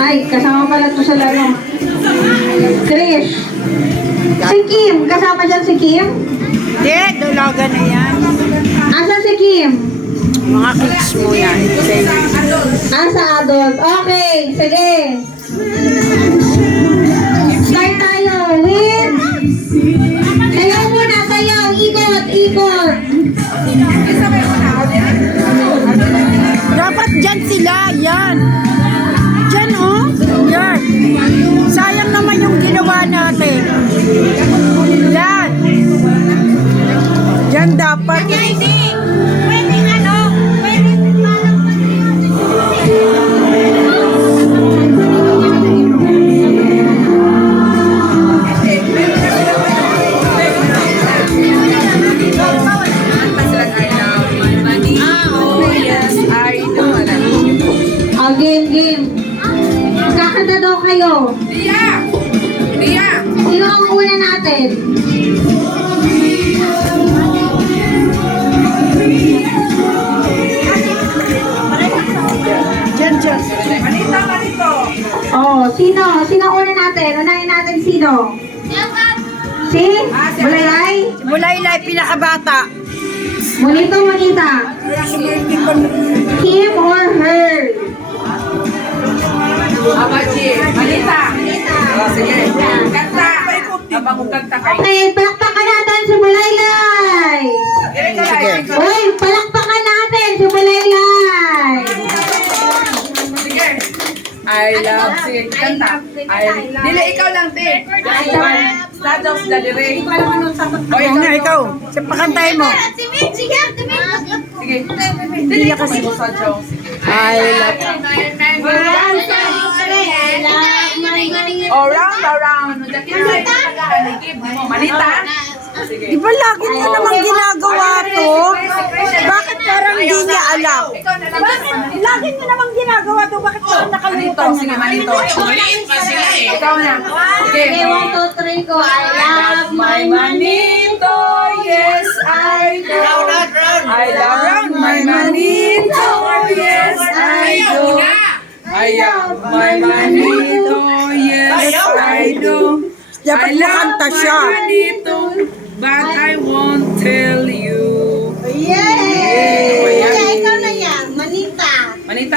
Ay, kasama pala to sa laro. Trish. Si Kim, kasama dyan si Kim? Hindi, dulaga na yan. Asan si Kim? Mga kids mo yan. Sa adult. Okay, sige. Start tayo with... Sayaw muna, sayaw. Ikot, ikot. Dapat dyan sila, yan. Dyan, oh. Yan. Sayang naman yung ginawa natin. Yan. Dyan dapat. Game. Kakanta daw kayo. Ria! Sino ang una natin? Dyan. Malito! Oh, sino? Sino ang una natin? Unahin natin sino? Si? Bulayay? Mulay-lay, pinakabata. Monito, Monita? Him or her? Abachi! Malita! Sige. Kanta! Abang kong kanta kayo. Okay, palakpakan natin si Bulaylay! Sige. Uy, palakpakan natin si Bulaylay! Sige. I love. Sige, kanta. Dili, ikaw lang, te. Stados na dire. Oo nga, ikaw. Sa pakantahin mo. Sige. Dili kasi mo sa Diyos. I love. Oh, round. Malita? Sige. Di ba lagi niya naman ginagawa to? Bakit parang hindi niya alam? Ikaw na lang. Lagi niya naman ginagawa to. Bakit parang Malito, nakalimutan sige, niya? malito. Maliit pa sila eh. Ikaw na. Sige. Okay, 1, 2, 3, go. I love my manito, yes I do. I love my manito, yes I do. I love my manito, yes I do. Dapat makanta siya. Manito, but I won't tell you. Yay! Kaya ikaw na yan, Manita. Manita,